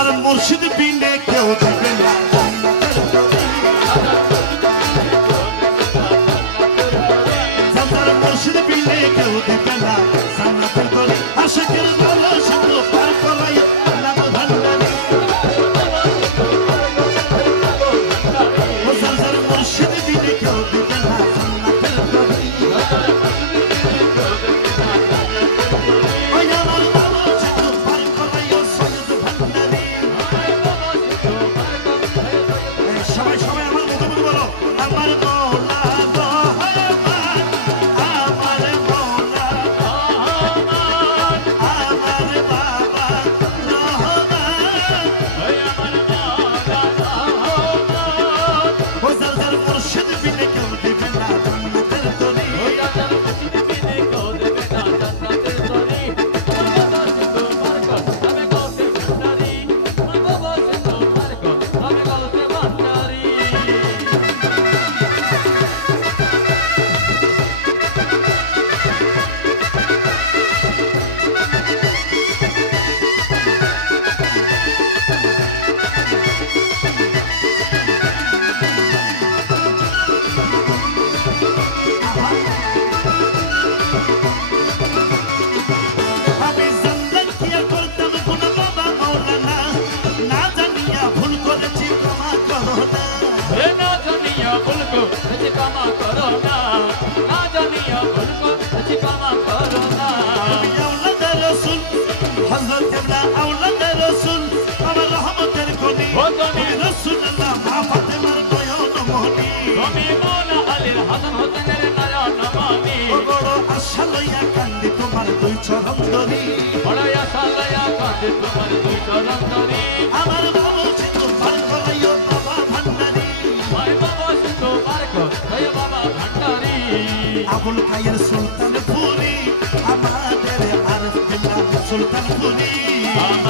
আমার মুর্শিদ বিনে কেউ দিবে না। মুর্শিদ বিনে কেউ দিবে না। সামনে করে আশেকের বলো শুধু পার করাই હજી પામા કરો ના ના જાનિયા ભણકો હજી પામા કરો ના আউলাদ রাসূল হযরত ইবরা আউলাদ রাসূল আমার রহমতের গনি ও গনি রাসূলুল্লাহ মা ফাতেমার নয়ন মনি তুমি মওলা আলীর হাসান হোসেনের তোমার দুই চরণ ধরি বড় আশা লইয়া তোমার আবুল কায়ের সুলতানপুরি আমাদের আর সুলতানপুরি। আমার